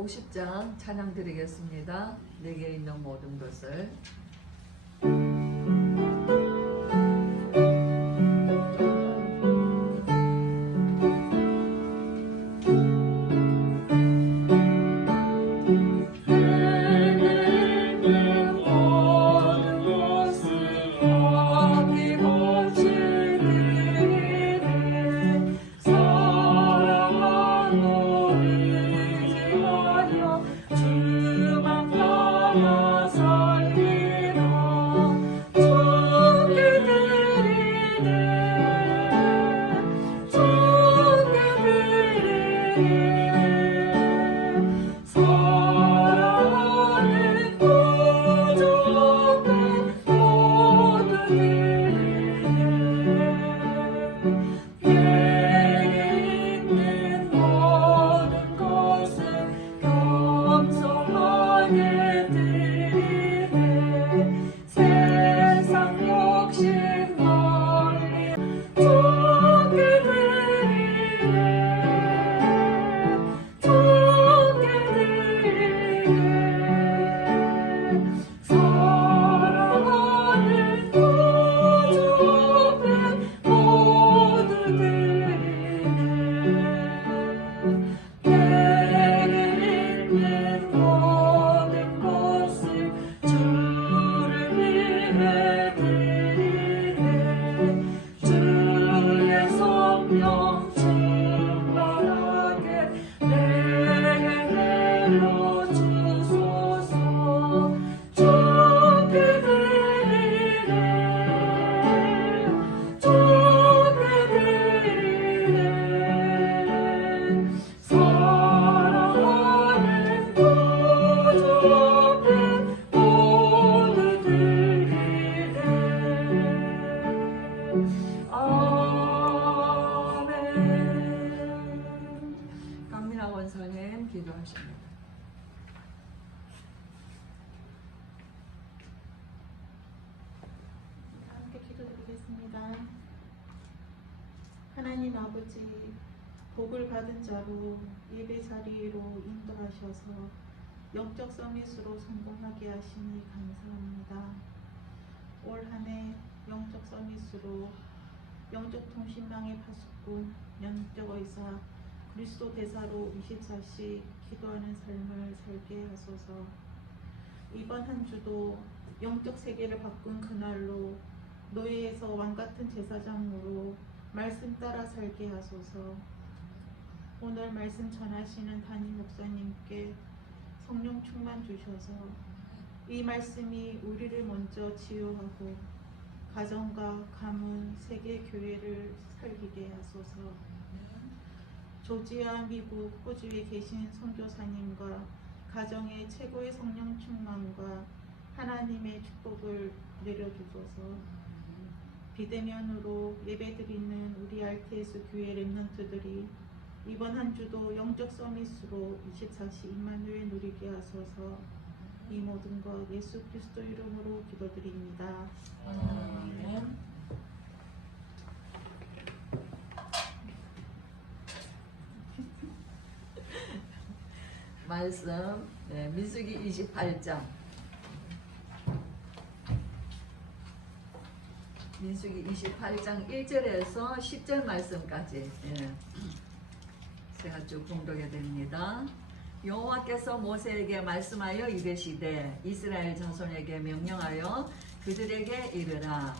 50장 찬양 드리겠습니다. 내게 있는 모든 것을. 원사님 기도하십니다. 함께 기도드리겠습니다. 하나님 아버지, 복을 받은 자로 예배 자리로 인도하셔서 영적 서밋으로 성공하게 하시니 감사합니다. 올 한 해 영적 서밋으로 영적 통신망의 파수꾼, 영적 의사, 그리스도 대사로 24시 기도하는 삶을 살게 하소서. 이번 한 주도 영적 세계를 바꾼 그날로 노예에서 왕같은 제사장으로 말씀 따라 살게 하소서. 오늘 말씀 전하시는 담임 목사님께 성령 충만 주셔서 이 말씀이 우리를 먼저 치유하고 가정과 가문, 세계 교회를 살리게 하소서. 조지아, 미국, 호주에 계신 선교사님과 가정의 최고의 성령 충만과 하나님의 축복을 내려주소서. 비대면으로 예배드리는 우리 RTS 교회 렘넌트들이 이번 한 주도 영적 서밋으로 24시 임마누엘 누리게 하소서. 이 모든 것 예수 그리스도 이름으로 기도드립니다. 아멘. 말씀 민수기 28장 민수기 28장 1절에서 10절 말씀까지 제가 쭉 봉독해 드립니다. 여호와께서 모세에게 말씀하여 이르시되 이스라엘 자손에게 명령하여 그들에게 이르라.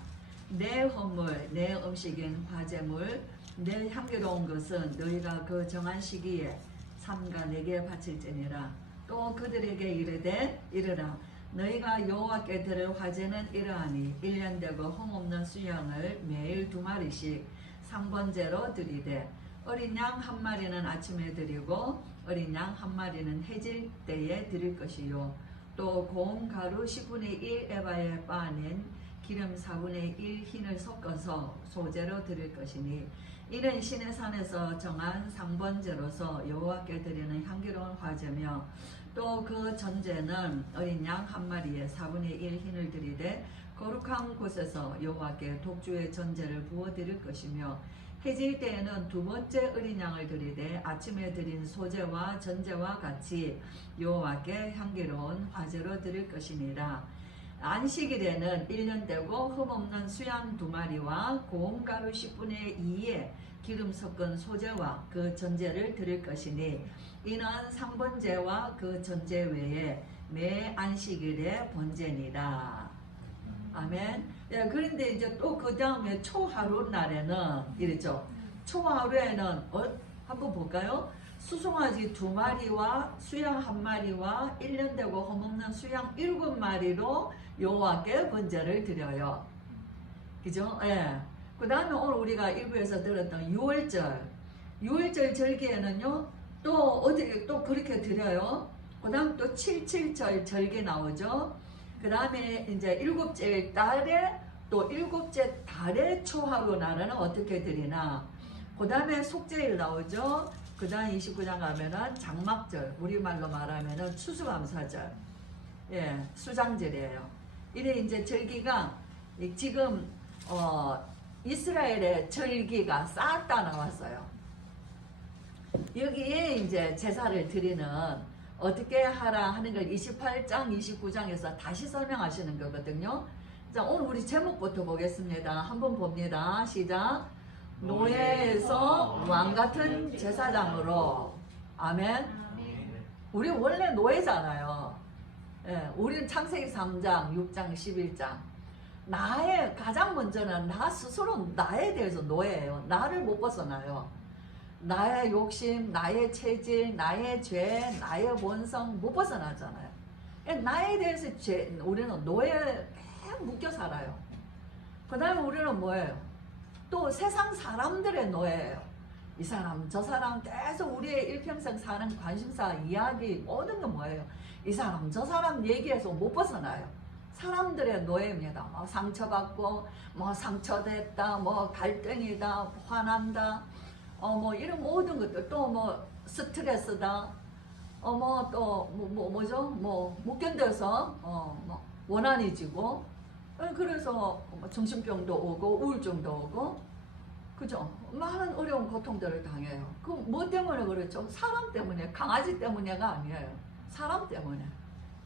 내 헌물 내 음식인 화제물 내 향기로운 것은 너희가 그 정한 시기에 삼가 내게 바칠지니라. 또 그들에게 이르되 이르라. 너희가 여호와께 드릴 화제는 이러하니 1년 되고 흠없는 수양을 매일 2마리씩 상번제로 드리되 어린 양 1마리는 아침에 드리고 어린 양 1마리는 해질 때에 드릴 것이요. 또 고운 가루 10분의 1 에바에 빻아낸 기름 4분의 1 흰을 섞어서 소제로 드릴 것이니 이는 신의 산에서 정한 상번제로서 여호와께 드리는 향기로운 화제며 또 그 전제는 어린 양 1마리에 4분의 1 흰을 드리되 거룩한 곳에서 여호와께 독주의 전제를 부어 드릴 것이며 해질 때에는 두 번째 어린 양을 드리되 아침에 드린 소제와 전제와 같이 여호와께 향기로운 화제로 드릴 것이니라. 안식일에는 1년 되고 흠없는 수양 2마리와 고운 가루 10분의 2에 기름 섞은 소제와 그 전제를 드릴 것이니 이는 상번제와 그 전제 외에 매 안식일의 번제니라. 아멘. 예, 그런데 이제 또 그 다음에 초하루 날에는 이랬죠. 초하루에는 한번 볼까요? 수송아지 2마리와 수양 1마리와 1년 되고 흠없는 수양 7마리로 여호와께 번제를 드려요. 그죠? 예. 그 다음에 오늘 우리가 일부에서 들었던 6월절 절기에는요, 또 어떻게 또 그렇게 드려요. 그 다음 또 77절 절기 나오죠. 그 다음에 이제 7째 달에 또 7째 달의 초하루 날에는 어떻게 드리나. 그 다음에 속죄일 나오죠. 그 다음 29장 가면은 장막절, 우리말로 말하면은 추수감사절, 예, 수장절이에요. 이래 이제 절기가 지금 이스라엘의 절기가 싹 다 나왔어요. 여기에 이제 제사를 드리는 어떻게 하라 하는 걸 28장, 29장에서 다시 설명하시는 거거든요. 자, 오늘 우리 제목부터 보겠습니다. 한번 봅니다. 시작. 노예에서 왕같은 제사장으로. 아멘. 우리 원래 노예잖아요. 예, 우리는 창세기 3장, 6장, 11장. 나의 가장 먼저는 나 스스로 나에 대해서 노예예요. 나를 못 벗어나요. 나의 욕심, 나의 체질, 나의 죄, 나의 원성 못 벗어나잖아요. 나에 대해서 우리는 노예에 묶여 살아요. 그 다음에 우리는 뭐예요? 또 세상 사람들의 노예예요. 이 사람 저 사람 계속 우리의 일평생 사는 관심사 이야기 모든 건 뭐예요? 이 사람 저 사람 얘기해서 못 벗어나요. 사람들의 노예입니다. 뭐 상처받고 뭐 상처됐다, 뭐 갈등이다, 화난다, 뭐 이런 모든 것들, 또 뭐 스트레스다, 뭐 또 뭐죠? 뭐 못 견뎌서 뭐 원한이 지고, 그래서 정신병도 오고 우울증도 오고, 그죠? 많은 어려운 고통들을 당해요. 그 뭐 때문에 그렇죠? 사람 때문에, 강아지 때문에가 아니에요. 사람 때문에,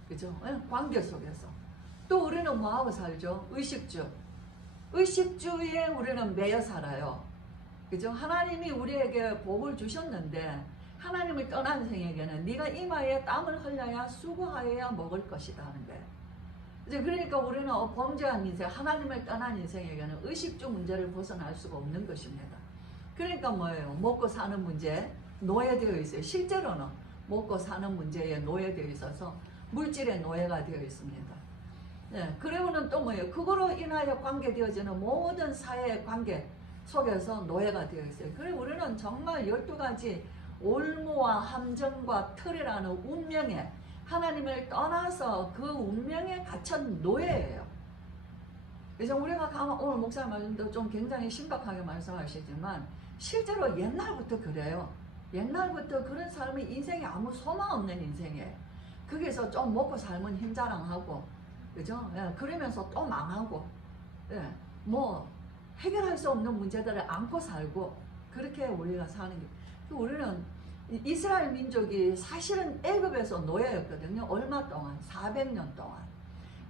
그죠? 관계 속에서. 또 우리는 뭐하고 살죠? 의식주에 우리는 매여 살아요. 그죠? 하나님이 우리에게 복을 주셨는데 하나님을 떠난 생에게는 네가 이마에 땀을 흘려야 수고하여야 먹을 것이다 하는 거예요. 이제 그러니까 우리는 범죄한 인생, 하나님을 떠난 인생에게는 의식주 문제를 벗어날 수가 없는 것입니다. 그러니까 뭐예요? 먹고 사는 문제 노예되어 있어요. 실제로는 먹고 사는 문제에 노예되어 있어서 물질의 노예가 되어 있습니다. 네, 그러면은 또 뭐예요? 그거로 인하여 관계되어지는 모든 사회의 관계 속에서 노예가 되어 있어요. 그래 우리는 정말 12가지 올무와 함정과 틀이라는 운명에, 하나님을 떠나서 그 운명에 갇힌 노예예요. 그래서 우리가 오늘 목사 말씀도 좀 굉장히 심각하게 말씀하시지만 실제로 옛날부터 그래요. 옛날부터 그런 사람이 인생에 아무 소망 없는 인생이에요. 거기서 좀 먹고 살면 힘자랑하고, 그죠? 예, 그러면서 또 망하고, 예, 뭐 해결할 수 없는 문제들을 안고 살고, 그렇게 우리가 사는 게, 우리는 이스라엘 민족이 사실은 애굽에서 노예였거든요. 얼마 동안? 400년 동안.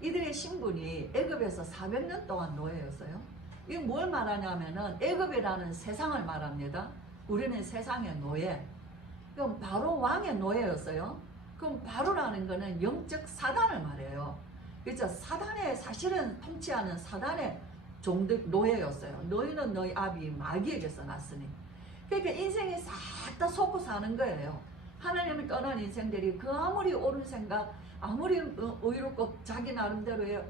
이들의 신분이 애굽에서 400년 동안 노예였어요. 이게 뭘 말하냐면은 애굽이라는 세상을 말합니다. 우리는 세상의 노예. 그럼 바로 왕의 노예였어요. 그럼 바로라는 거는 영적 사단을 말해요. 그렇죠? 사단의, 사실은 통치하는 사단의 종들 노예였어요. 너희는 너희 아비 마귀에게서 났으니. 그러니까 인생이 싹 다 속고 사는 거예요. 하나님을 떠난 인생들이 그 아무리 옳은 생각, 아무리 의롭고 자기 나름대로의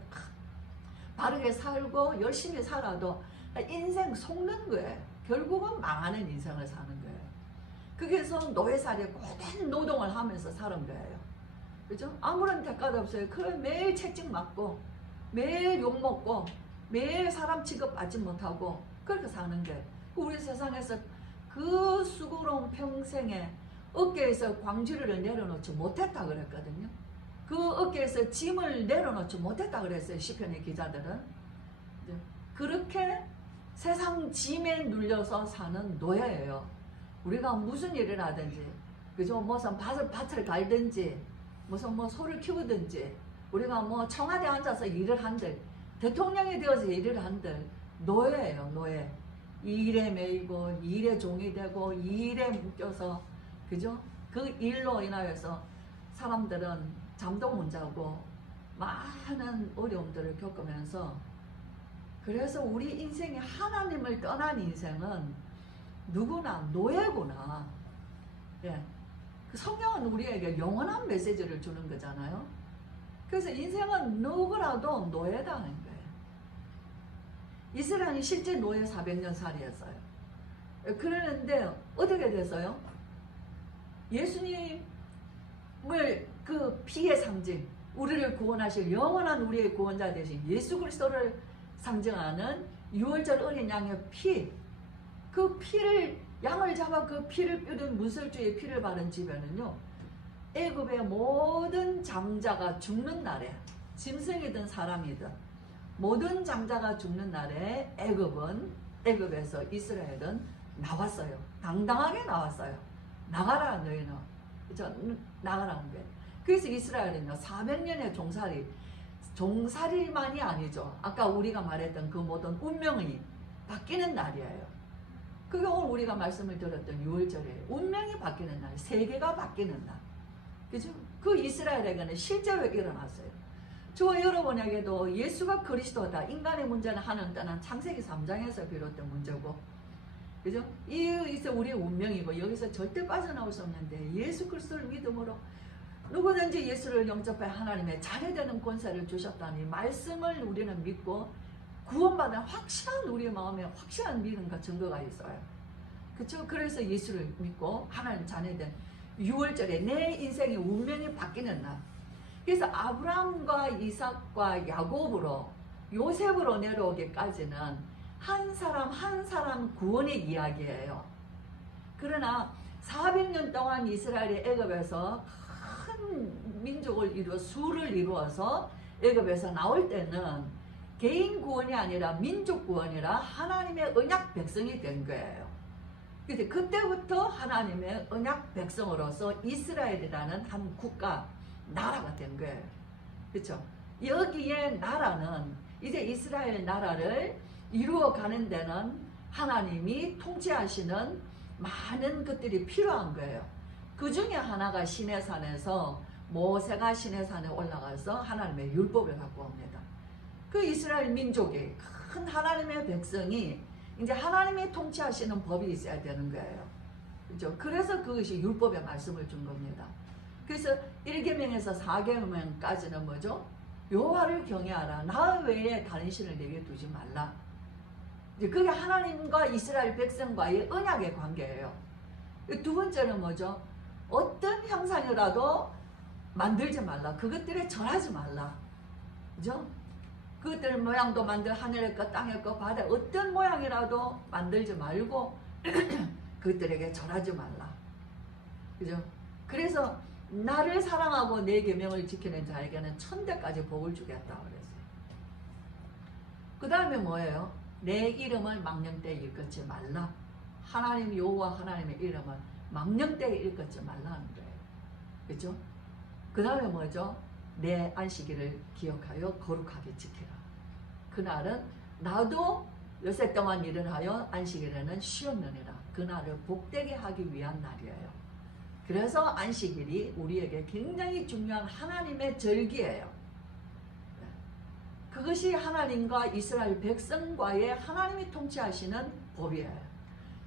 바르게 살고 열심히 살아도 인생 속는 거예요. 결국은 망하는 인생을 사는 거예요. 거기서 노예살이 고된 노동을 하면서 사는 거예요. 그죠? 아무런 대가도 없어요. 그 매일 채찍 맞고, 매일 욕먹고, 매일 사람 취급받지 못하고, 그렇게 사는 거예요. 우리 세상에서 그 수고로운 평생에 어깨에서 광주리를 내려놓지 못했다 그랬거든요. 그 어깨에서 짐을 내려놓지 못했다 그랬어요. 시편의 기자들은. 그렇게 세상 짐에 눌려서 사는 노예예요. 우리가 무슨 일을 하든지, 그죠? 무슨 밭을 갈든지, 무슨 뭐 소를 키우든지, 우리가 뭐 청와대 앉아서 일을 한들, 대통령이 되어서 일을 한들, 노예예요, 노예. 이 일에 매이고, 이 일에 종이 되고, 이 일에 묶여서, 그죠? 그 일로 인하여서 사람들은 잠도 못 자고, 많은 어려움들을 겪으면서, 그래서 우리 인생이 하나님을 떠난 인생은 누구나 노예구나. 예. 그 성경은 우리에게 영원한 메시지를 주는 거잖아요. 그래서 인생은 누구라도 노예다 하는 거예요. 이스라엘이 실제 노예 400년 살이었어요. 그러는데 어떻게 됐어요? 예수님을 그 피의 상징, 우리를 구원하실 영원한 우리의 구원자 되신 예수 그리스도를 상징하는 유월절 어린 양의 피, 그 피를, 양을 잡아 그 피를 뿌린 문설주의 피를 바른 집에는요, 애굽의 모든 장자가 죽는 날에, 짐승이든 사람이든 모든 장자가 죽는 날에 애굽에서 이스라엘은 나왔어요. 당당하게 나왔어요. 나가라 너희는. 그죠? 나가라는 거예요. 그래서 이스라엘은요 400년의 종살이만이 아니죠. 아까 우리가 말했던 그 모든 운명이 바뀌는 날이에요. 그게 오늘 우리가 말씀을 들었던 유월절이에요. 운명이 바뀌는 날, 세계가 바뀌는 날. 그죠? 그 이스라엘에게는 실제로 일어났어요. 저와 여러분에게도 예수가 그리스도다. 인간의 문제는 하나님 떠난 창세기 3장에서 비롯된 문제고, 그죠? 이게 우리의 운명이고 여기서 절대 빠져나올 수 없는데, 예수 그리스도를 믿음으로 누구든지 예수를 영접해 하나님의 자녀되는 권세를 주셨다니 말씀을 우리는 믿고 구원받은 확실한 우리의 마음에 확실한 믿음과 증거가 있어요. 그렇죠? 그래서 예수를 믿고 하나님 자녀된 유월절에 내 인생의 운명이 바뀌는 날. 그래서 아브라함과 이삭과 야곱으로 요셉으로 내려오기까지는 한 사람 한 사람 구원의 이야기예요. 그러나 400년 동안 이스라엘이 애굽에서 큰 민족을 이루어 수를 이루어서 애굽에서 나올 때는 개인 구원이 아니라 민족 구원이라 하나님의 언약 백성이 된 거예요. 그래서 그때부터 하나님의 언약 백성으로서 이스라엘이라는 한 국가, 나라가 된 거예요. 그렇죠? 여기에 나라는 이제 이스라엘 나라를 이루어가는 데는 하나님이 통치하시는 많은 것들이 필요한 거예요. 그 중에 하나가 시내산에서 모세가 시내산에 올라가서 하나님의 율법을 갖고 옵니다. 그 이스라엘 민족이 큰 하나님의 백성이 이제 하나님이 통치하시는 법이 있어야 되는 거예요. 그렇죠? 그래서 그것이 율법의 말씀을 준 겁니다. 그래서 1계명에서 4계명까지는 뭐죠? 여호와를 경외하라. 나 외에 다른 신을 내게 두지 말라. 이제 그게 하나님과 이스라엘 백성과의 언약의 관계예요. 두 번째는 뭐죠? 어떤 형상이라도 만들지 말라. 그것들에 절하지 말라. 그죠? 그것들 모양도 만들 하늘의 것, 땅의 것, 바다의 어떤 모양이라도 만들지 말고 그것들에게 절하지 말라. 그죠? 그래서 나를 사랑하고 내 계명을 지키는 자에게는 천대까지 복을 주겠다 그랬어요. 그 다음에 뭐예요? 내 이름을 망령되이 일컫지 말라. 하나님 여호와 하나님의 이름을 망령되이 일컫지 말라는 거예요. 그렇죠? 그 다음에 뭐죠? 내 안식일을 기억하여 거룩하게 지키라. 그날은 나도 여세 동안 일을 하여 안식일에는 쉬었느니라. 그날을 복되게 하기 위한 날이에요. 그래서 안식일이 우리에게 굉장히 중요한 하나님의 절기예요. 그것이 하나님과 이스라엘 백성과의 하나님이 통치하시는 법이에요.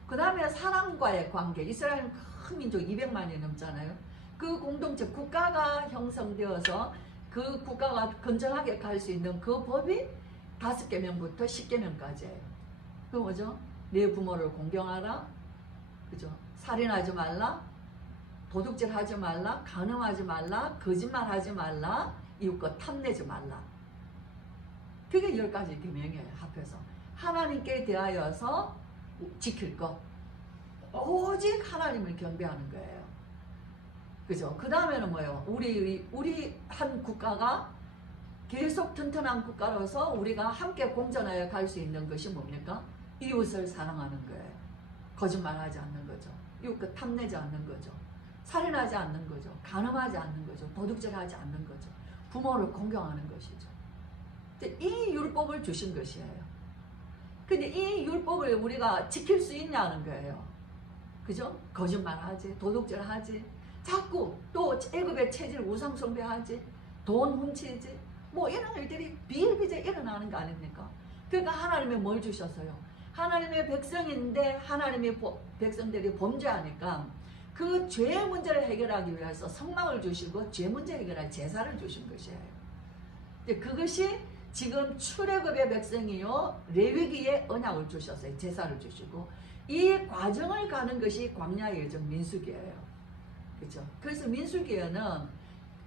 그 다음에 사람과의 관계. 이스라엘은 큰 민족 200만이 넘잖아요. 그 공동체 국가가 형성되어서 그 국가가 건전하게 갈 수 있는 그 법이 5계명부터 10계명까지예요. 그 뭐죠? 내 부모를 공경하라. 그죠? 살인하지 말라. 도둑질하지 말라. 간음하지 말라. 거짓말하지 말라. 이웃과 탐내지 말라. 그게 10가지 계명이에요. 합해서 하나님께 대하여서 지킬 것. 오직 하나님을 경배하는 거예요. 그죠? 그 다음에는 뭐예요? 우리 한 국가가 계속 튼튼한 국가로서 우리가 함께 공존하여 갈 수 있는 것이 뭡니까? 이웃을 사랑하는 거예요. 거짓말하지 않는 거죠. 이웃과 탐내지 않는 거죠. 살인하지 않는 거죠. 간음하지 않는 거죠. 도둑질하지 않는 거죠. 부모를 공경하는 것이죠. 이 율법을 주신 것이에요. 근데 이 율법을 우리가 지킬 수 있냐는 거예요. 그죠? 거짓말하지, 도둑질하지, 자꾸 또 애굽의 체질 우상숭배하지, 돈 훔치지, 뭐 이런 일들이 비일비재 일어나는 거 아닙니까? 그러니까 하나님이 뭘 주셨어요? 하나님의 백성인데 하나님의 백성들이 범죄하니까 그 죄의 문제를 해결하기 위해서 성막을 주시고 죄 문제 해결할 제사를 주신 것이에요. 그것이 지금 출애굽의 백성이요 레위기의 언약을 주셨어요. 제사를 주시고 이 과정을 가는 것이 광야의 여정 민수기예요. 그렇죠? 그래서 민수기에는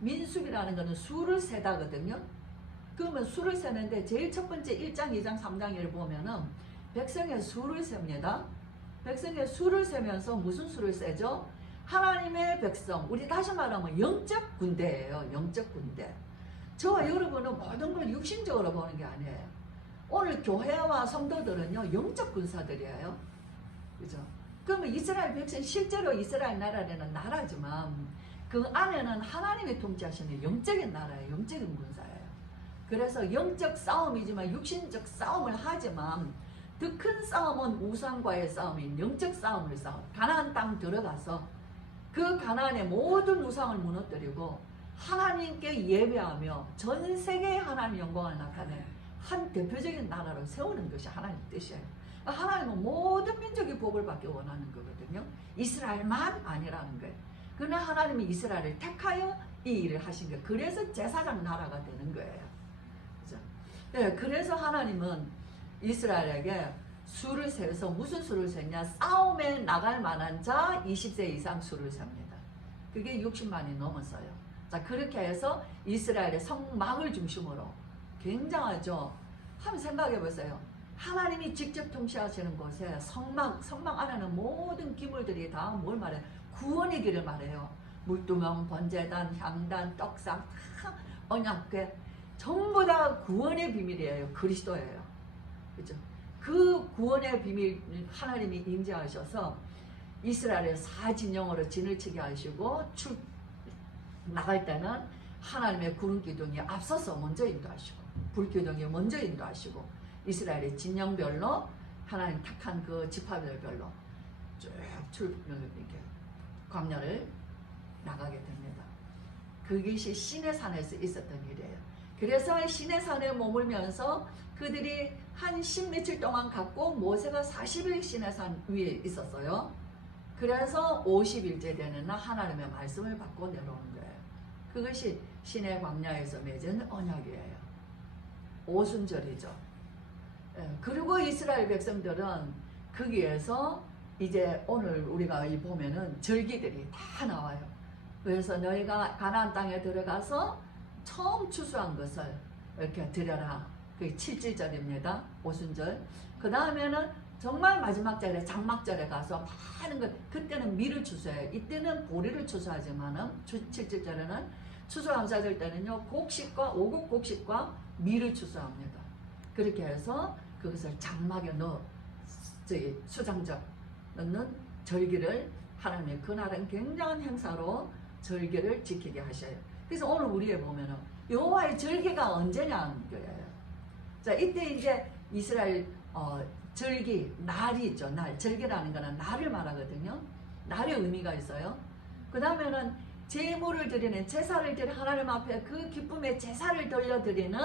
민수기라는 것은 수를 세다거든요. 그러면 수를 세는데 제일 첫 번째 1장, 2장, 3장을 보면은 백성의 수를 셉니다. 백성의 수를 세면서 무슨 수를 세죠? 하나님의 백성, 우리 다시 말하면 영적 군대예요. 영적 군대. 저와 여러분은 모든 걸 육신적으로 보는 게 아니에요. 오늘 교회와 성도들은요 영적 군사들이에요. 그죠? 그러면 이스라엘 백성, 실제로 이스라엘 나라는 나라지만 그 안에는 하나님이 통치하시는 영적인 나라예요. 영적인 군사예요. 그래서 영적 싸움이지만 육신적 싸움을 하지만 더 큰 싸움은 우상과의 싸움인 영적 싸움을 싸워. 가나안 땅 들어가서 그 가나안의 모든 우상을 무너뜨리고 하나님께 예배하며 전 세계의 하나님의 영광을 나타내 한 대표적인 나라로 세우는 것이 하나님 뜻이에요. 하나님은 모든 민족이 복을 받기 원하는 거거든요. 이스라엘만 아니라는 거예요. 그러나 하나님이 이스라엘을 택하여 이 일을 하신 거예요. 그래서 제사장 나라가 되는 거예요. 그죠? 네, 그래서 하나님은 이스라엘에게 수를 세서 무슨 수를 셌냐? 싸움에 나갈 만한 자 20세 이상 수를 셉니다. 그게 60만이 넘었어요. 자, 그렇게 해서 이스라엘의 성막을 중심으로 굉장하죠. 한번 생각해 보세요. 하나님이 직접 통치하시는 곳에 성막 안에는 모든 기물들이 다 뭘 말해요? 구원의 길을 말해요. 물두멍, 번제단, 향단, 떡상, 언약궤 전부 다 구원의 비밀이에요. 그리스도예요. 그죠? 그 구원의 비밀 하나님이 인지하셔서 이스라엘의 4진영으로 진을 치게 하시고 나갈 때는 하나님의 구름 기둥이 앞서서 먼저 인도하시고 불 기둥이 먼저 인도하시고 이스라엘의 진영별로 하나님 택한 그 지파별로 쭉 이렇게 광야를 나가게 됩니다. 그것이 시내산에서 있었던 일이에요. 그래서 시내산에 머물면서 그들이 한 10며칠 동안 갔고 모세가 40일 시내산 위에 있었어요. 그래서 50일째 되는 날 하나님의 말씀을 받고 내려오는 거예요. 그것이 시내 광야에서 맺은 언약이에요. 오순절이죠. 그리고 이스라엘 백성들은 거기에서 이제 오늘 우리가 보면은 절기들이 다 나와요. 그래서 너희가 가나안 땅에 들어가서 처음 추수한 것을 이렇게 드려라. 그게 7절입니다. 오순절. 그 다음에는 정말 마지막 절에 장막절에 가서 많은 것, 그때는 밀을 추수해요. 이때는 보리를 추수하지만은 7절에는 추수감사절 때는요 곡식과 오곡 곡식과 밀을 추수합니다. 그렇게 해서 그것을 장막에 넣어 수장적 넣는 절기를 하나님의 그날은 굉장한 행사로 절기를 지키게 하셔요. 그래서 오늘 우리에 보면은 여호와의 절기가 언제냐는 거예요. 자, 이때 이제 이스라엘 절기 날이 있죠. 날 절기라는 거는 날을 말하거든요. 날의 의미가 있어요. 그 다음에는 제물을 드리는 제사를 드리는 하나님 앞에 그 기쁨의 제사를 돌려드리는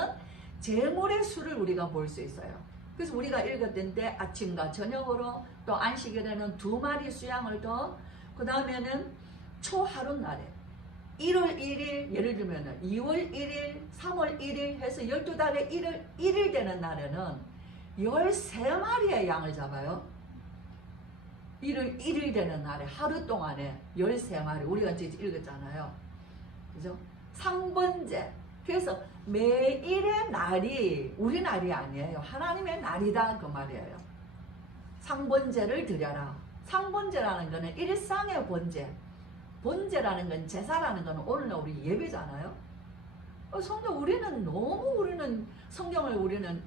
제물의 수를 우리가 볼 수 있어요. 그래서 우리가 읽었던데 아침과 저녁으로 또 안식일에는 2마리 수양을 더, 그 다음에는 초하룻날에 1월 1일 예를 들면 2월 1일 3월 1일 해서 12달에 1일 되는 날에는 13마리의 양을 잡아요. 1일 되는 날에 하루 동안에 13마리 우리가 이제 읽었잖아요. 그죠? 상번제. 그래서 매일의 날이 우리 날이 아니에요. 하나님의 날이다 그 말이에요. 상번제를 드려라. 상번제라는 거는 일상의 번제. 번제라는 건 제사라는 건 오늘날 우리 예배잖아요. 성도 우리는 성경을 우리는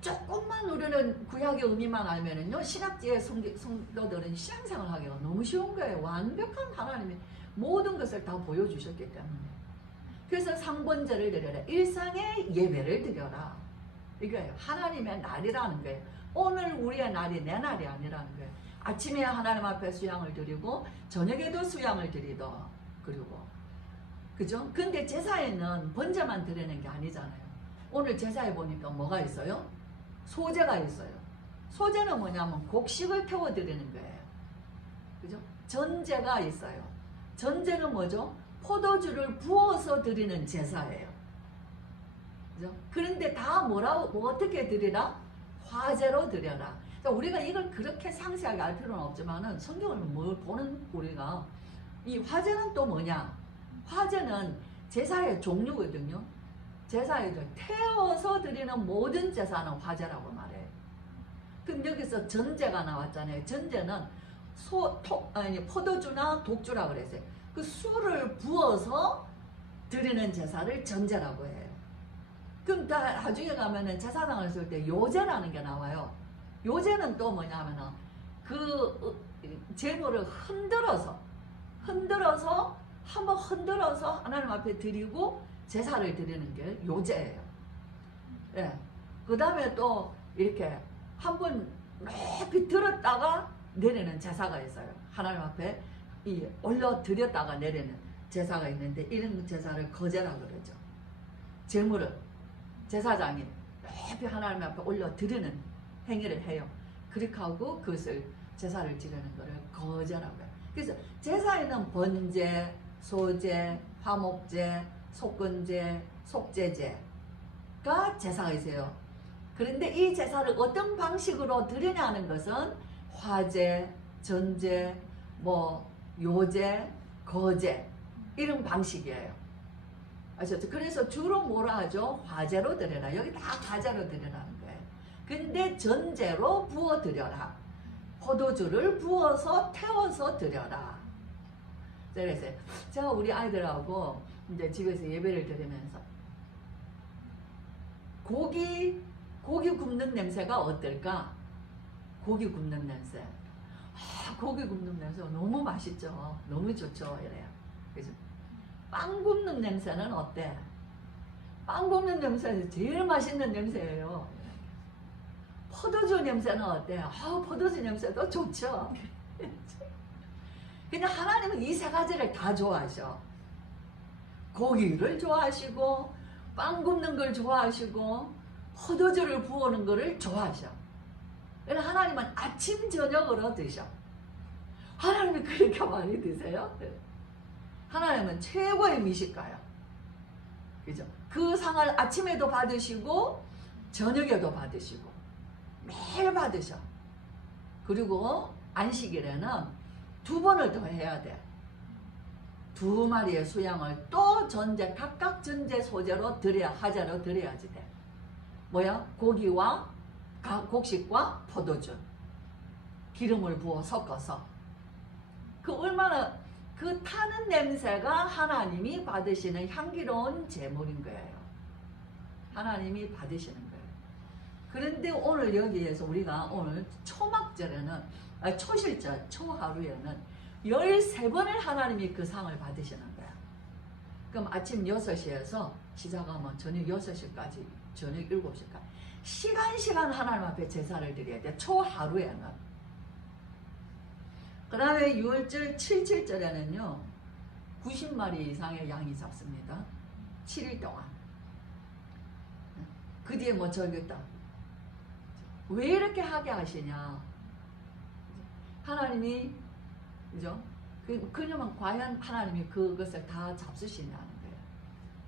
조금만 우리는 구약의 의미만 알면은요, 신학지의 성도들은 신앙생활 하기가 너무 쉬운 거예요. 완벽한 하나님이 모든 것을 다 보여주셨기 때문에. 그래서 상번제를 드려라. 일상의 예배를 드려라. 이거예요. 하나님의 날이라는 거예요. 오늘 우리의 날이 내 날이 아니라는 거예요. 아침에 하나님 앞에 수양을 드리고 저녁에도 수양을 드리도 그리고 그죠? 근데 제사에는 번제만 드리는 게 아니잖아요. 오늘 제사에 보니까 뭐가 있어요? 소제가 있어요. 소제는 뭐냐면 곡식을 태워 드리는 거예요. 그죠? 전제가 있어요. 전제는 뭐죠? 포도주를 부어서 드리는 제사예요. 그죠? 그런데 다 뭐 어떻게 드리라? 화제로 드려라. 우리가 이걸 그렇게 상세하게 알 필요는 없지만은 성경을 뭘 보는 우리가 이 화제는 또 뭐냐? 화제는 제사의 종류거든요. 제사에 태워서 드리는 모든 제사는 화제라고 말해요. 그럼 여기서 전제가 나왔잖아요. 전제는 포도주나 독주라 그랬어요. 그 술을 부어서 드리는 제사를 전제라고 해요. 그럼 나중에 가면은 제사상을 쓸 때 요제라는 게 나와요. 요제는 또 뭐냐면은 그 제물을 흔들어서 한번 흔들어서 하나님 앞에 드리고 제사를 드리는 게 요제예요. 예. 그 다음에 또 이렇게 한번 높이 들었다가 내리는 제사가 있어요. 하나님 앞에 올려 드렸다가 내리는 제사가 있는데 이런 제사를 거제라 그러죠. 제물을 제사장이 높이 하나님 앞에 올려 드리는 행위를 해요. 그렇게 하고 그것을 제사를 지르는 것을 거제라고 해요. 그래서 제사에는 번제, 소제, 화목제, 속건제, 속제제가 제사가 있어요. 그런데 이 제사를 어떤 방식으로 드리냐는 것은 화제, 전제, 요제, 거제 이런 방식이에요. 아셨죠? 그래서 주로 뭐라 하죠? 화제로 드려라. 여기 다 화제로 드리라는 거예요. 근데 전제로 부어 드려라. 포도주를 부어서 태워서 드려라. 그래서 제가 우리 아이들하고 이제 집에서 예배를 드리면서 고기 굽는 냄새가 어떨까? 고기 굽는 냄새. 고기 굽는 냄새 너무 맛있죠. 너무 좋죠. 이래요. 그죠? 빵 굽는 냄새는 어때? 빵 굽는 냄새는 제일 맛있는 냄새예요. 포도주 냄새는 어때? 포도주 냄새도 좋죠. 그냥 하나님은 이 세 가지를 다 좋아하셔. 고기를 좋아하시고 빵 굽는 걸 좋아하시고 포도주를 부어는 거를 좋아하셔. 그래서 하나님은 아침 저녁으로 드셔. 하나님이 그렇게 많이 드세요? 하나님은 최고의 미식가요. 그죠? 그 상을 아침에도 받으시고 저녁에도 받으시고 매일 받으셔. 그리고 안식일에는 2번을 더 해야 돼. 2마리의 수양을 또 각각 전제 소재로 드려야, 화제로 드려야지 돼. 뭐야? 고기와 곡식과 포도주, 기름을 부어 섞어서 얼마나 그 타는 냄새가 하나님이 받으시는 향기로운 제물인 거예요. 하나님이 받으시는 거예요. 그런데 오늘 여기에서 우리가 오늘 초막절에는 초실절, 초하루에는 13번을 하나님이 그 상을 받으시는 거야. 그럼 아침 6시에서 시작하면 저녁 6시까지, 저녁 7시까지 시간 하나님 앞에 제사를 드려야 돼. 초하루에는. 그 다음에 6월절, 7.7절에는요 90마리 이상의 양이 잡습니다. 7일 동안. 그 뒤에 저기다. 왜 이렇게 하게 하시냐? 하나님이, 그죠? 그러면 과연 하나님이 그것을 다 잡수시냐는 거예요.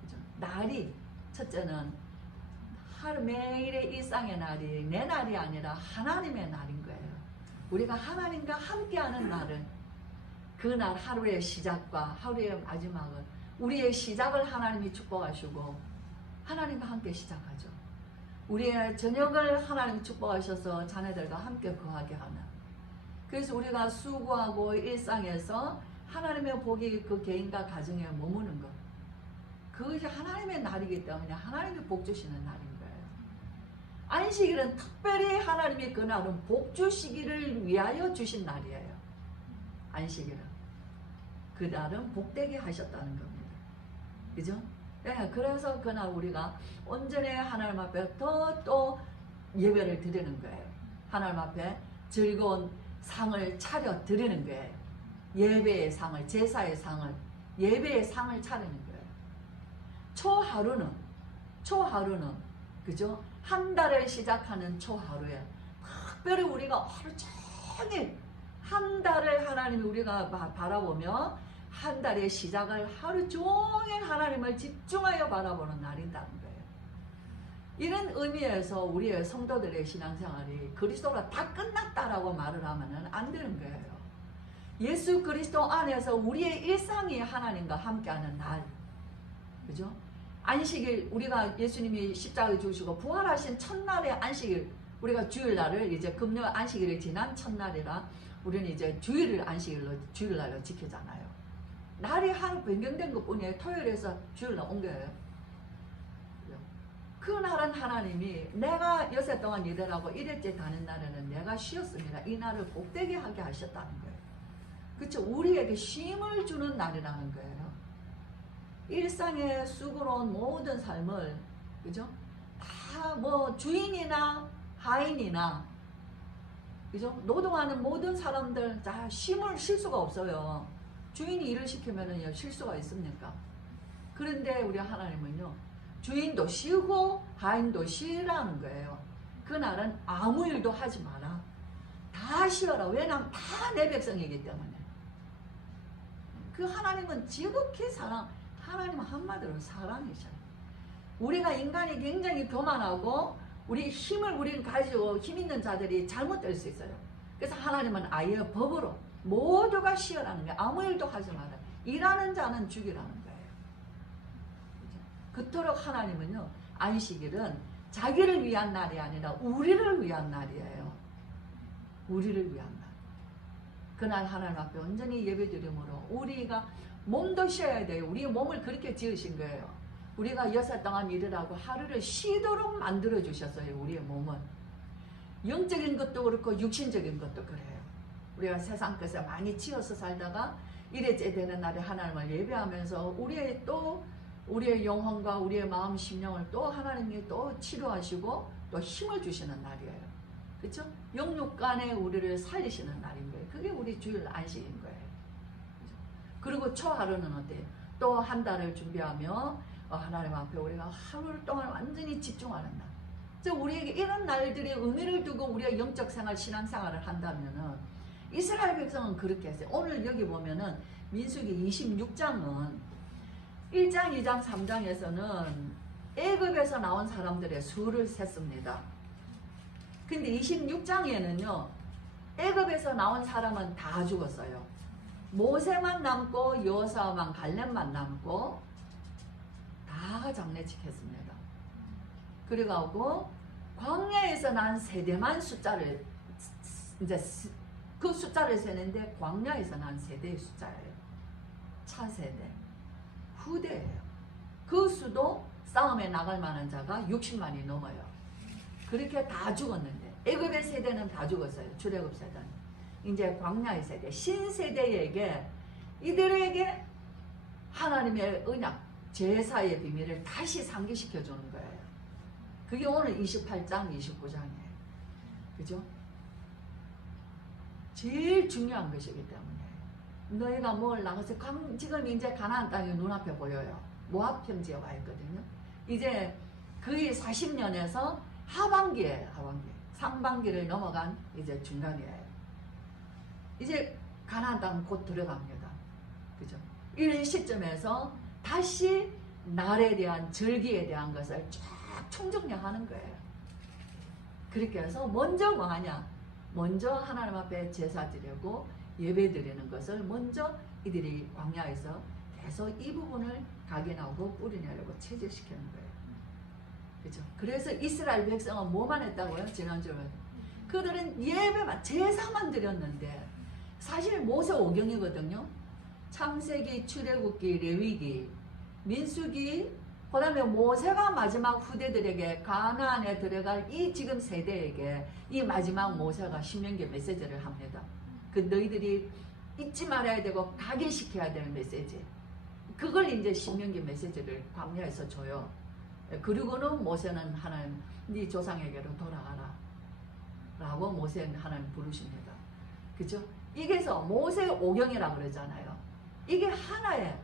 그죠? 날이, 첫째는 매일의 일상의 날이 내 날이 아니라 하나님의 날인 거예요. 우리가 하나님과 함께하는 날은 그날 하루의 시작과 하루의 마지막은 우리의 시작을 하나님이 축복하시고 하나님과 함께 시작하죠. 우리의 저녁을 하나님이 축복하셔서 자녀들과 함께 거하게 하는. 그래서 우리가 수고하고 일상에서 하나님의 복이 그 개인과 가정에 머무는 것. 그것이 하나님의 날이기 때문에 하나님이 복 주시는 날인 거예요. 안식일은 특별히 하나님이 그날은 복 주시기를 위하여 주신 날이에요. 안식일은. 그날은 복되게 하셨다는 겁니다. 그죠? 네, 그래서 그날 우리가 온전히 하나님 앞에 또 예배를 드리는 거예요. 하나님 앞에 즐거운 상을 차려 드리는 거예요. 예배의 상을, 제사의 상을, 예배의 상을 차리는 거예요. 초하루는 그죠? 한 달을 시작하는 초하루에 특별히 우리가 하루 종일 한 달을 하나님이 우리가 바라보며 한 달의 시작을 하루 종일 하나님을 집중하여 바라보는 날이라는 거예요. 이런 의미에서 우리의 성도들의 신앙생활이 그리스도가 다 끝났다라고 말을 하면 안 되는 거예요. 예수 그리스도 안에서 우리의 일상이 하나님과 함께하는 날, 그죠? 안식일, 우리가 예수님이 십자가에 죽으시고 부활하신 첫날의 안식일, 우리가 주일날을 이제 금요 안식일이 지난 첫날이라 우리는 이제 주일날로 지키잖아요. 날이 한 변경된 것 뿐이에요. 토요일에서 주일날 옮겨요. 그날은 하나님이 내가 여세 동안 일하고 일일째 다는 날에는 내가 쉬었습니다. 이 날을 복되게 하게 하셨다는 거예요. 그렇죠? 우리에게 쉼을 주는 날이라는 거예요. 일상의 수고로운 모든 삶을, 그죠? 다 뭐 주인이나 하인이나, 그죠? 노동하는 모든 사람들 다 쉴 수가 없어요. 주인이 일을 시키면은 쉴 수가 있습니까? 그런데 우리 하나님은요, 주인도 쉬고 하인도 쉬라는 거예요. 그날은 아무 일도 하지 마라. 다 쉬어라. 왜냐하면 다 내 백성이기 때문에. 그 하나님은 지극히 하나님은 한마디로 사랑이셔요. 우리가 인간이 굉장히 교만하고 우리는 가지고 힘 있는 자들이 잘못될 수 있어요. 그래서 하나님은 아예 법으로 모두가 쉬어라는 거예요. 아무 일도 하지 마라. 일하는 자는 죽이라는 거예요. 그토록 하나님은요, 안식일은 자기를 위한 날이 아니라 우리를 위한 날이에요. 우리를 위한 날. 그날 하나님 앞에 온전히 예배드림으로 우리가 몸도 쉬어야 돼요. 우리의 몸을 그렇게 지으신 거예요. 우리가 여섯 동안 일을 하고 하루를 쉬도록 만들어 주셨어요. 우리의 몸은. 영적인 것도 그렇고 육신적인 것도 그래요. 우리가 세상 것에 많이 치여서 살다가 일회째 되는 날에 하나님을 예배하면서 우리의 영혼과 우리의 마음, 심령을 또 하나님이 또 치료하시고 또 힘을 주시는 날이에요. 그렇죠? 영육간에 우리를 살리시는 날인 거예요. 그게 우리 주일 안식인 거예요. 그렇죠? 그리고 초하루는 어때요? 또 한 달을 준비하며 하나님 앞에 우리가 하루 동안 완전히 집중하는 날. 그래서 우리에게 이런 날들의 의미를 두고 우리가 영적 생활, 신앙 생활을 한다면은 이스라엘 백성은 그렇게 했어요. 오늘 여기 보면은 민수기 26장은 1장, 2장, 3장에서는 애굽에서 나온 사람들의 수를 셌습니다. 근데 26장에는요, 애굽에서 나온 사람은 다 죽었어요. 모세만 남고 여호수아만 갈렙만 남고 다 장례식했습니다. 그리고 광야에서 난 세대만 숫자를 이제 그 숫자를 세는데 광야에서 난 세대의 숫자예요. 차세대, 후대예요. 그 수도 싸움에 나갈 만한 자가 60만이 넘어요. 그렇게 다 죽었는데 애굽의 세대는 다 죽었어요. 출애굽 세대는. 이제 광야의 세대, 신세대에게 이들에게 하나님의 언약, 제사의 비밀을 다시 상기시켜 주는 거예요. 그게 오늘 28장, 29장이에요. 그죠? 제일 중요한 것이기 때문에 너희가 뭘 나가서 지금 이제 가나안 땅이 눈앞에 보여요. 모압 평지에 와 있거든요. 이제 거의 40년에서 하반기예요. 하반기. 상반기를 넘어간 이제 중간이에요. 이제 가나안 땅 곧 들어갑니다. 그죠? 이 시점에서 다시 날에 대한 절기에 대한 것을 쫙 총정리하는 거예요. 그렇게 해서 먼저 뭐 하냐? 먼저 하나님 앞에 제사 드리고 예배 드리는 것을 먼저 이들이 광야에서 계속 이 부분을 각인하고 뿌리내려고 체질시키는 거예요. 그죠? 그래서 이스라엘 백성은 뭐만 했다고요? 지난주에 그들은 예배만, 제사만 드렸는데 사실 모세 오경이거든요. 창세기, 출애굽기, 레위기, 민수기, 그 다음에 모세가 마지막 후대들에게 가나안에 들어갈 이 지금 세대에게 이 마지막 모세가 신명기 메시지를 합니다. 그 너희들이 잊지 말아야 되고 각인시켜야 되는 메시지. 그걸 이제 신명기 메시지를 광야에서 줘요. 그리고는 모세는 하나님 네 조상에게로 돌아가라 라고 모세는 하나님 부르십니다. 그죠? 이게서 모세 오경이라고 그러잖아요. 이게 하나예요.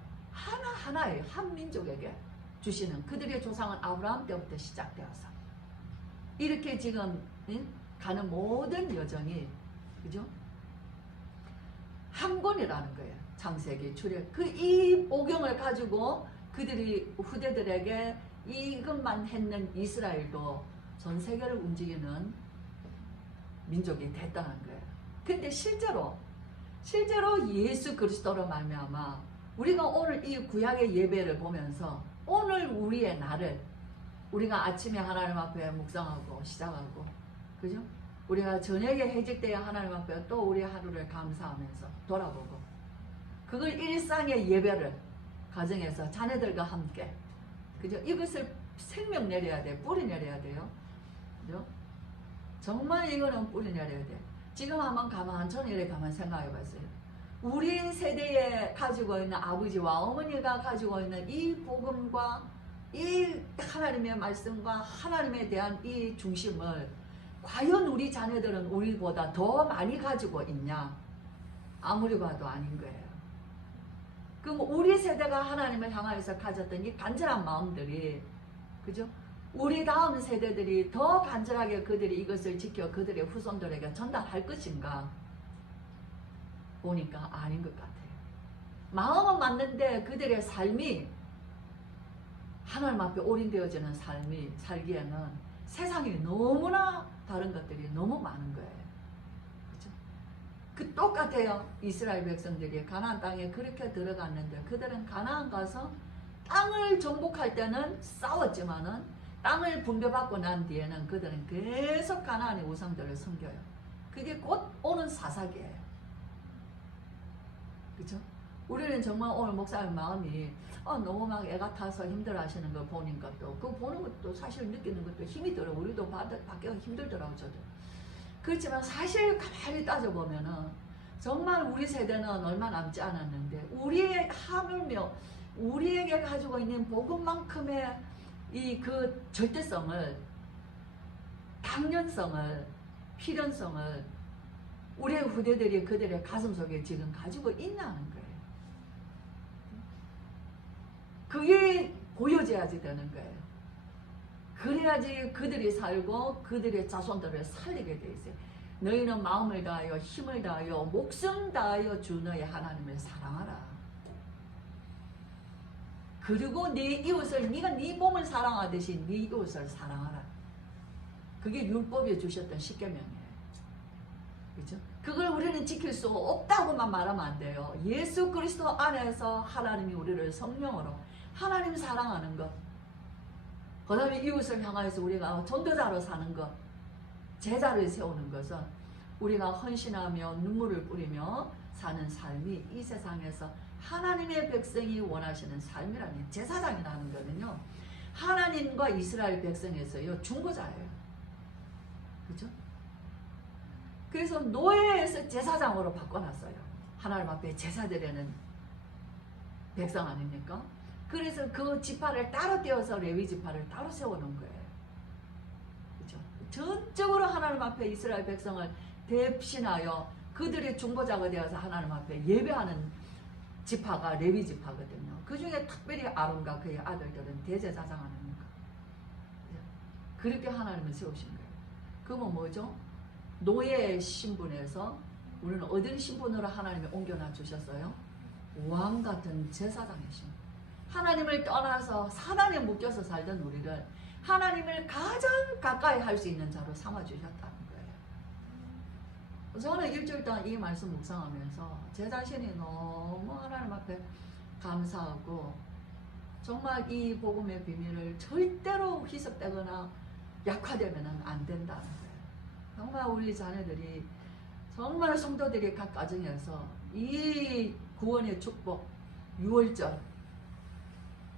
한 민족에게 주시는, 그들의 조상은 아브라함 때부터 시작되어서 이렇게 지금 가는 모든 여정이, 그죠? 한 권이라는 거예요. 창세기, 출애굽. 이 오경을 가지고 그들이 후대들에게 이것만 했는 이스라엘도 전 세계를 움직이는 민족이 됐다는 거예요. 근데 실제로 예수 그리스도로 말미암아 우리가 오늘 이 구약의 예배를 보면서 오늘 우리의 날을 우리가 아침에 하나님 앞에 묵상하고 시작하고, 그죠? 우리가 저녁에 해질 때에 하나님 앞에 또 우리 하루를 감사하면서 돌아보고, 그걸 일상의 예배를 가정에서 자녀들과 함께, 그죠? 이것을 생명 내려야 돼. 뿌리 내려야 돼요. 그죠? 정말 이거는 뿌리 내려야 돼. 지금 한번 천천히 가만 생각해 봤어요. 우리 세대에 가지고 있는 아버지와 어머니가 가지고 있는 이 복음과 이 하나님의 말씀과 하나님에 대한 이 중심을 과연 우리 자녀들은 우리보다 더 많이 가지고 있냐? 아무리 봐도 아닌 거예요. 그럼 우리 세대가 하나님을 향하여서 가졌던 이 간절한 마음들이, 그죠? 우리 다음 세대들이 더 간절하게 그들이 이것을 지켜 그들의 후손들에게 전달할 것인가? 보니까 아닌 것 같아요. 마음은 맞는데 그들의 삶이 하나님 앞에 올인되어지는 삶이 살기에는 세상이 너무나 다른 것들이 너무 많은 거예요. 그렇죠? 그 똑같아요. 이스라엘 백성들이 가나안 땅에 그렇게 들어갔는데 그들은 가나안 가서 땅을 정복할 때는 싸웠지만은 땅을 분배받고 난 뒤에는 그들은 계속 가나안의 우상들을 섬겨요. 그게 곧 오는 사사기예요. 그렇죠? 우리는 정말 오늘 목사님 마음이 너무 막 애가 타서 힘들어 하시는 거 보니까 또 그거 보는 것도 사실 느끼는 것도 힘이 들어. 우리도 받기가 힘들더라고 저도. 그렇지만 사실 가만히 따져보면은 정말 우리 세대는 얼마 남지 않았는데 우리의 하물며 우리에게 가지고 있는 복음만큼의 이 그 절대성을, 당연성을, 필연성을 우리의 후대들이 그들의 가슴속에 지금 가지고 있냐는 거예요. 그게 보여져야지 되는 거예요. 그래야지 그들이 살고 그들의 자손들을 살리게 돼 있어요. 너희는 마음을 다하여 힘을 다하여 목숨 다하여 주 너의 하나님을 사랑하라. 그리고 네 이웃을, 네가 네 몸을 사랑하듯이 네 이웃을 사랑하라. 그게 율법에 주셨던 십계명이에요. 그렇죠? 그걸 우리는 지킬 수 없다고만 말하면 안 돼요. 예수 그리스도 안에서 하나님이 우리를 성령으로 하나님 사랑하는 것, 그 다음에 이웃을 향하여서 우리가 전도자로 사는 것, 제자를 세우는 것은 우리가 헌신하며 눈물을 뿌리며 사는 삶이 이 세상에서 하나님의 백성이 원하시는 삶이라는, 제사장이라는 거는요, 하나님과 이스라엘 백성에서요 중보자예요. 그렇죠? 그래서 노예에서 제사장으로 바꿔놨어요. 하나님 앞에 제사 드리는 백성 아닙니까? 그래서 그 지파를 따로 떼어서 레위 지파를 따로 세워놓은 거예요. 그렇죠? 전적으로 하나님 앞에 이스라엘 백성을 대신하여 그들의 중보자가 되어서 하나님 앞에 예배하는 지파가 레위 지파거든요. 그 중에 특별히 아론과 그의 아들들은 대제사장 아닙니까? 그렇게 하나님은 세우신 거예요. 그러면 뭐죠? 노예 신분에서 우리는 어떤 신분으로 하나님이 옮겨놔 주셨어요? 왕 같은 제사장의 신분. 하나님을 떠나서 사단에 묶여서 살던 우리를 하나님을 가장 가까이 할 수 있는 자로 삼아주셨다는 거예요. 저는 일주일 동안 이 말씀 묵상하면서 제 자신이 너무 하나님 앞에 감사하고, 정말 이 복음의 비밀을 절대로 희석되거나 약화되면 안 된다는 거예요. 정말 우리 자녀들이, 정말 성도들이 각 가정에서 이 구원의 축복, 6월절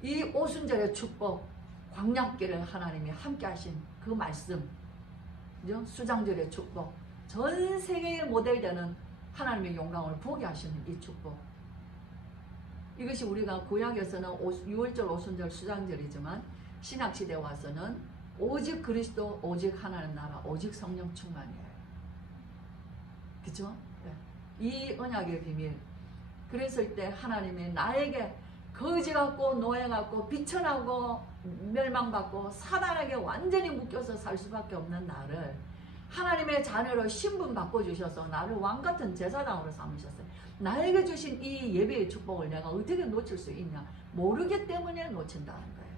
이 오순절의 축복, 광약길을 하나님이 함께 하신 그 말씀, 그죠? 수장절의 축복, 전 세계에 모델되는 하나님의 영광을 보게 하시는 이 축복. 이것이 우리가 구약에서는 6월절, 오순절, 수장절이지만 신약시대에 와서는 오직 그리스도, 오직 하나님 나라, 오직 성령 충만이에요. 그죠? 이 언약의 비밀. 그랬을 때 하나님이 나에게 거지 같고 노예 같고 비천하고 멸망받고 사단에게 완전히 묶여서 살 수밖에 없는 나를 하나님의 자녀로 신분 바꿔주셔서 나를 왕같은 제사장으로 삼으셨어요. 나에게 주신 이 예배의 축복을 내가 어떻게 놓칠 수 있냐? 모르기 때문에 놓친다는 거예요.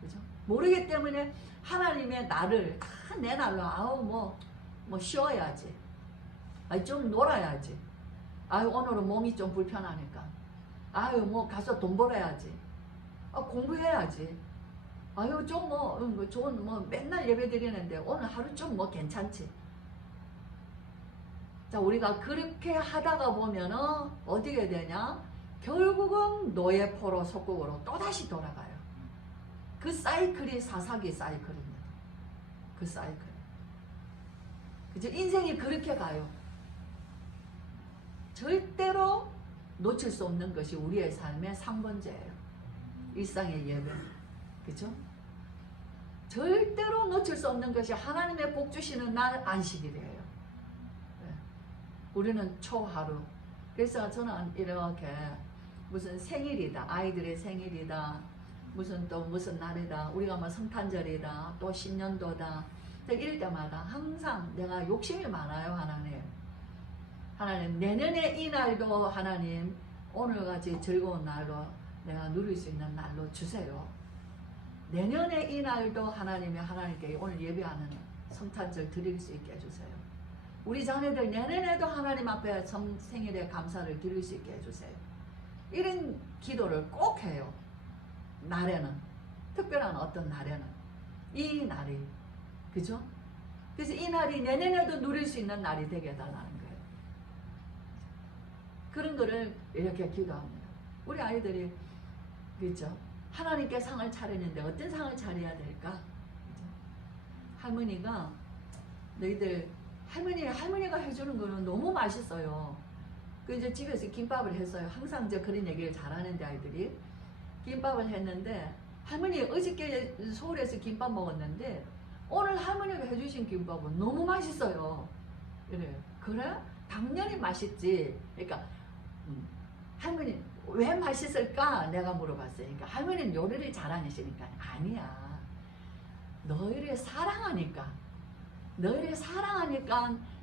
그죠? 모르기 때문에 하나님의 나를 내 날로 뭐 쉬어야지. 좀 놀아야지. 오늘은 몸이 좀 불편하니까. 뭐 가서 돈 벌어야지. 공부해야지. 좋은 맨날 예배 드리는데 오늘 하루 좀 괜찮지. 자, 우리가 그렇게 하다가 보면은 어떻게 되냐? 결국은 노예포로 속국으로 또다시 돌아가요. 그 사이클이 사사기 사이클입니다. 그 사이클. 그죠? 인생이 그렇게 가요. 절대로 놓칠 수 없는 것이 우리의 삶의 상번제예요. 일상의 예배. 그죠? 절대로 놓칠 수 없는 것이 하나님의 복 주시는 날 안식일이에요. 네. 우리는 초하루. 그래서 저는 이렇게 무슨 생일이다, 아이들의 생일이다, 무슨 날이다, 우리가 뭐 성탄절이다, 또 신년도다, 이럴 때마다 항상 내가 욕심이 많아요. 하나님 내년에 이 날도 하나님 오늘같이 즐거운 날로 내가 누릴 수 있는 날로 주세요. 내년에 이 날도 하나님께 오늘 예배하는 성탄절 드릴 수 있게 해주세요. 우리 자녀들 내년에도 하나님 앞에 생일에 감사를 드릴 수 있게 해주세요. 이런 기도를 꼭 해요. 날에는, 특별한 어떤 날에는, 이 날이, 그죠? 그래서 이 날이 내년에도 누릴 수 있는 날이 되게 해달라는 거예요. 그런 거를 이렇게 기도합니다. 우리 아이들이, 그죠? 하나님께 상을 차리는데 어떤 상을 차려야 될까? 그죠? 할머니가, 할머니가 해주는 거는 너무 맛있어요. 그 이제 집에서 김밥을 했어요. 항상 이제 그런 얘기를 잘하는데 아이들이. 김밥을 했는데, 할머니 어저께 서울에서 김밥 먹었는데, 오늘 할머니가 해주신 김밥은 너무 맛있어요. 이래요. 그래? 당연히 맛있지. 그러니까, 할머니, 왜 맛있을까? 내가 물어봤어요. 그러니까 할머니는 요리를 잘하시니까. 아니야. 너희를 사랑하니까.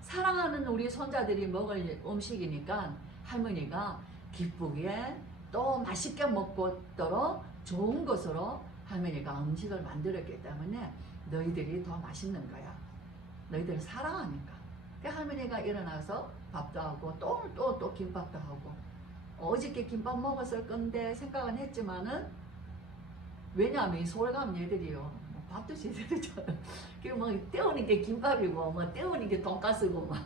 사랑하는 우리 손자들이 먹을 음식이니까 할머니가 기쁘게 또 맛있게 먹도록 좋은 것으로 할머니가 음식을 만들었기 때문에 너희들이 더 맛있는 거야. 너희들을 사랑하니까. 할머니가 일어나서 밥도 하고 또 김밥도 하고 어저께 김밥 먹었을 건데 생각은 했지만은 왜냐하면 이 서울 가면 얘들이요 밥도 제대로 줘. 뭐 때우는 게 김밥이고 뭐 때우는 게 돈가스고 막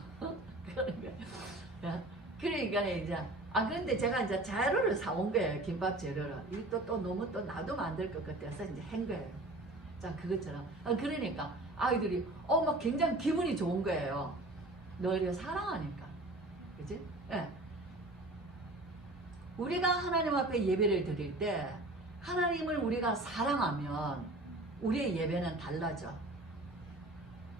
그러니까 이제 그런데 제가 이제 재료를 사온 거예요. 김밥 재료를. 이거 또 너무 또 놔두면 안 될 것 같아서 이제 한 거예요. 자, 그것처럼. 그러니까 아이들이 막 굉장히 기분이 좋은 거예요. 너희를 사랑하니까. 그치? 예. 우리가 하나님 앞에 예배를 드릴 때 하나님을 우리가 사랑하면 우리의 예배는 달라져.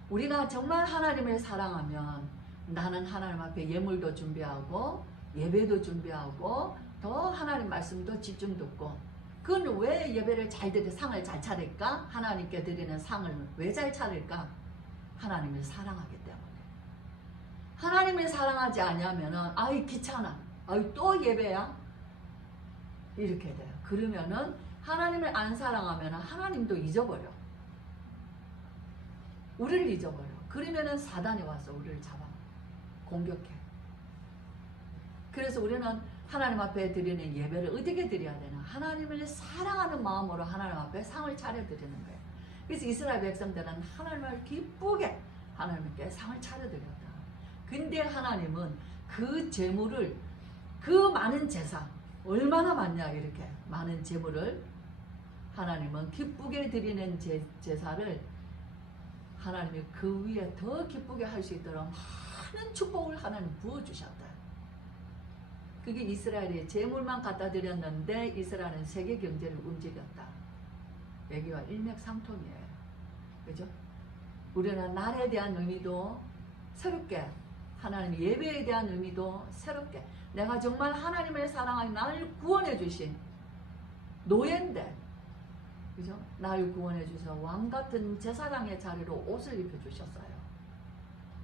우리가 정말 하나님을 사랑하면 나는 하나님 앞에 예물도 준비하고 예배도 준비하고 더 하나님 말씀도 집중 듣고. 그건 왜 예배를 상을 잘 차릴까? 하나님께 드리는 상을 왜 잘 차릴까? 하나님을 사랑하기 때문에. 하나님을 사랑하지 않으면은 귀찮아. 또 예배야? 이렇게 돼요. 그러면은 하나님을 안 사랑하면 하나님도 잊어버려. 우리를 잊어버려. 그러면은 사단이 와서 우리를 잡아 공격해. 그래서 우리는 하나님 앞에 드리는 예배를 어떻게 드려야 되나? 하나님을 사랑하는 마음으로 하나님 앞에 상을 차려드리는 거예요. 그래서 이스라엘 백성들은 하나님을 기쁘게 하나님께 상을 차려드렸다. 근데 하나님은 그 재물을, 그 많은 제사, 얼마나 많냐 이렇게 많은 제물을 하나님은 기쁘게 드리는 제사를 하나님이 그 위에 더 기쁘게 할 수 있도록 많은 축복을 하나님 부어주셨다. 그게 이스라엘이 제물만 갖다 드렸는데 이스라엘은 세계 경제를 움직였다. 여기와 일맥상통이에요. 그죠? 우리는 날에 대한 의미도 새롭게, 하나님 예배에 대한 의미도 새롭게, 내가 정말 하나님을 사랑하여 나를 구원해 주신 노예인데, 그죠? 나를 구원해 주셔서 왕 같은 제사장의 자리로 옷을 입혀 주셨어요.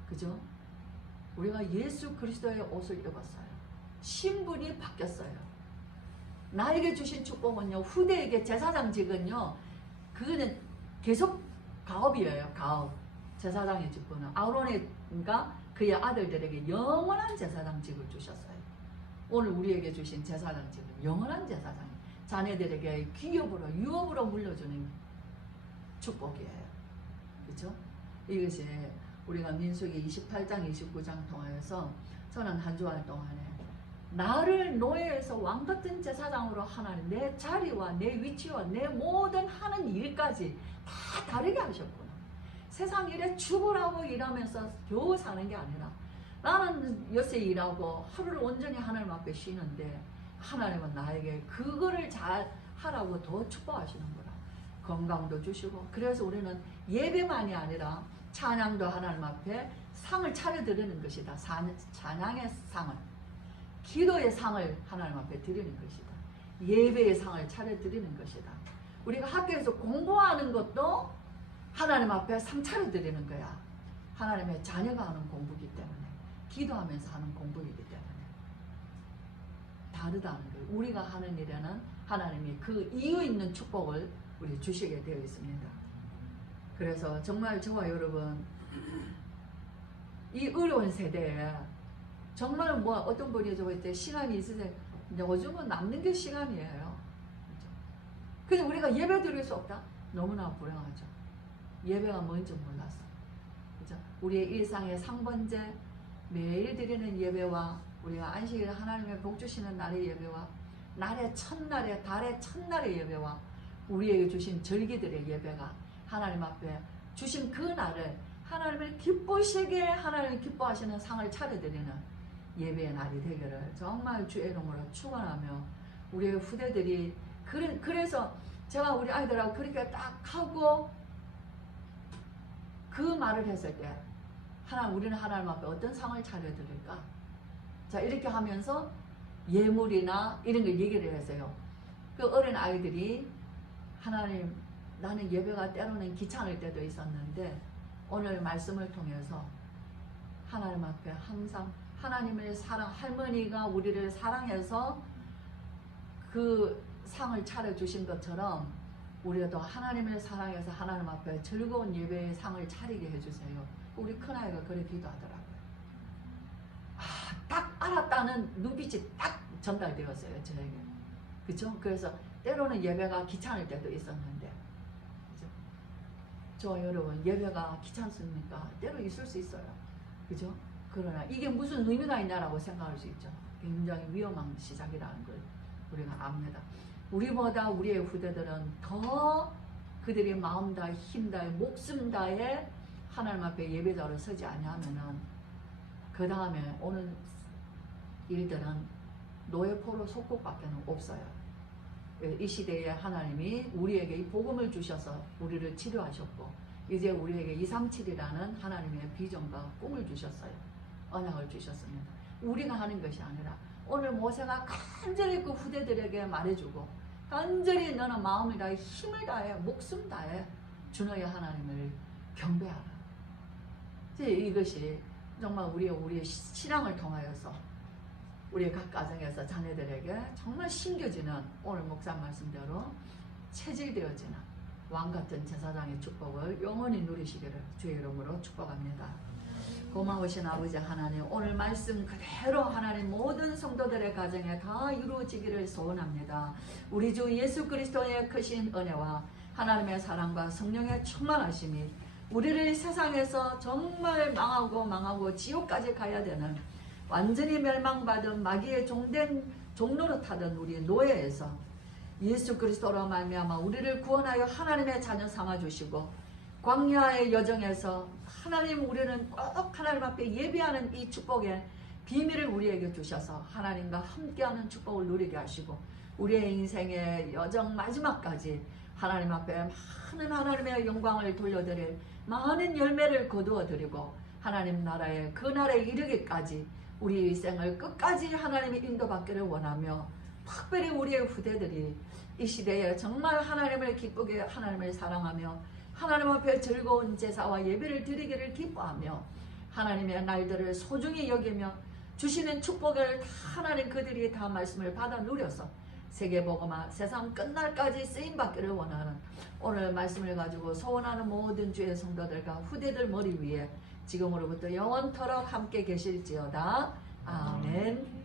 그죠? 우리가 예수 그리스도의 옷을 입었어요. 신분이 바뀌었어요. 나에게 주신 축복은요, 후대에게 제사장직은요, 그거는 계속 가업이에요. 가업. 제사장의 직분은 아론과 그의 아들들에게 영원한 제사장직을 주셨어요. 오늘 우리에게 주신 제사장직은 영원한 제사장, 자녀들에게 기업으로 유업으로 물려주는 축복이에요. 그렇죠? 이것이 우리가 민수기 28장 29장 통하여서 저는 한 주할 동안에 나를 노예에서 왕같은 제사장으로 하나님, 내 자리와 내 위치와 내 모든 하는 일까지 다 다르게 하셨구나. 세상 일에 죽으라고 일하면서 겨우 사는 게 아니라 나는 엿새 일하고 하루를 온전히 하나님 앞에 쉬는데 하나님은 나에게 그거를 잘 하라고 더 축복하시는구나. 건강도 주시고, 그래서 우리는 예배만이 아니라 찬양도 하나님 앞에 상을 차려드리는 것이다. 찬양의 상을, 기도의 상을 하나님 앞에 드리는 것이다. 예배의 상을 차려드리는 것이다. 우리가 학교에서 공부하는 것도 하나님 앞에 상 차려드리는 거야. 하나님의 자녀가 하는 공부이기 때문에, 기도하면서 하는 공부이기 때문에 다르다는 거예요. 우리가 하는 일에는 하나님이 그 이유 있는 축복을 우리 주시게 되어 있습니다. 그래서 정말 저와 여러분, 이 어려운 세대에 정말 뭐 어떤 분이 저거 때 시간이 있으세요. 요즘은 남는 게 시간이에요. 근데 우리가 예배 드릴 수 없다? 너무나 불행하죠. 예배가 뭔지 몰랐어. 그죠? 우리의 일상의 상번제, 매일 드리는 예배와 우리가 안식일 하나님의 복 주시는 날의 예배와 날의 첫날의 달의 첫날의 예배와 우리에게 주신 절기들의 예배가 하나님 앞에 주신 그 날을 하나님을 기쁘시게, 하나님을 기뻐하시는 상을 차려드리는 예배의 날이 되기를 정말 주의 이름으로 축원하며, 우리의 후대들이 그래서 제가 우리 아이들하고 그렇게 딱 하고 그 말을 했을 때 우리는 하나님 앞에 어떤 상을 차려드릴까? 자, 이렇게 하면서 예물이나 이런 걸 얘기를 했어요. 그 어린 아이들이 하나님, 나는 예배가 때로는 귀찮을 때도 있었는데 오늘 말씀을 통해서 하나님 앞에 항상 하나님의 사랑, 할머니가 우리를 사랑해서 그 상을 차려주신 것처럼 우리도 하나님을 사랑해서 하나님 앞에 즐거운 예배의 상을 차리게 해주세요. 우리 큰아이가 그래 기도하더라고요. 딱 알았다는 눈빛이 딱 전달되었어요, 저에게. 그쵸? 그래서 때로는 예배가 귀찮을 때도 있었는데, 그죠? 저 여러분, 예배가 귀찮습니까? 때로 있을 수 있어요. 그죠? 그러나 이게 무슨 의미가 있냐라고 생각할 수 있죠. 굉장히 위험한 시작이라는 걸 우리가 압니다. 우리보다 우리의 후대들은 더 그들이 마음 다해, 힘 다해, 목숨 다해 하나님 앞에 예배자로 서지 아니하면은 그 다음에 오는 일들은 노예포로 속국밖에 없어요. 이 시대에 하나님이 우리에게 이 복음을 주셔서 우리를 치료하셨고, 이제 우리에게 237이라는 하나님의 비전과 꿈을 주셨어요. 언약을 주셨습니다. 우리가 하는 것이 아니라 오늘 모세가 간절히 그 후대들에게 말해주고, 간절히 너는 마음을 다해, 힘을 다해, 목숨 다해 주너의 하나님을 경배하라. 이것이 정말 우리의 신앙을 통하여서 우리의 각 가정에서 자녀들에게 정말 심겨지는, 오늘 목사 말씀대로 체질되어지는 왕같은 제사장의 축복을 영원히 누리시기를 주의 이름으로 축복합니다. 고마우신 아버지 하나님, 오늘 말씀 그대로 하나님 모든 성도들의 가정에 다 이루어지기를 소원합니다. 우리 주 예수 그리스도의 크신 은혜와 하나님의 사랑과 성령의 충만하심이 우리를 세상에서 정말 망하고 지옥까지 가야 되는 완전히 멸망받은 마귀의 종된 종로로 타던 우리 노예에서 예수 그리스도로 말미암아 우리를 구원하여 하나님의 자녀 삼아 주시고 광야의 여정에서 하나님 우리는 꼭 하나님 앞에 예배하는 이 축복의 비밀을 우리에게 주셔서 하나님과 함께하는 축복을 누리게 하시고 우리의 인생의 여정 마지막까지 하나님 앞에 많은 하나님의 영광을 돌려드릴 많은 열매를 거두어 드리고 하나님 나라의 그 날에 이르기까지 우리 일생을 끝까지 하나님의 인도받기를 원하며 특별히 우리의 후대들이 이 시대에 정말 하나님을 기쁘게 하나님을 사랑하며 하나님 앞에 즐거운 제사와 예배를 드리기를 기뻐하며 하나님의 날들을 소중히 여기며 주시는 축복을 다 하나님 그들이 다 말씀을 받아 누려서 세계복음화 세상 끝날까지 쓰임받기를 원하는 오늘 말씀을 가지고 소원하는 모든 주의 성도들과 후대들 머리 위에 지금으로부터 영원토록 함께 계실지어다. 아멘.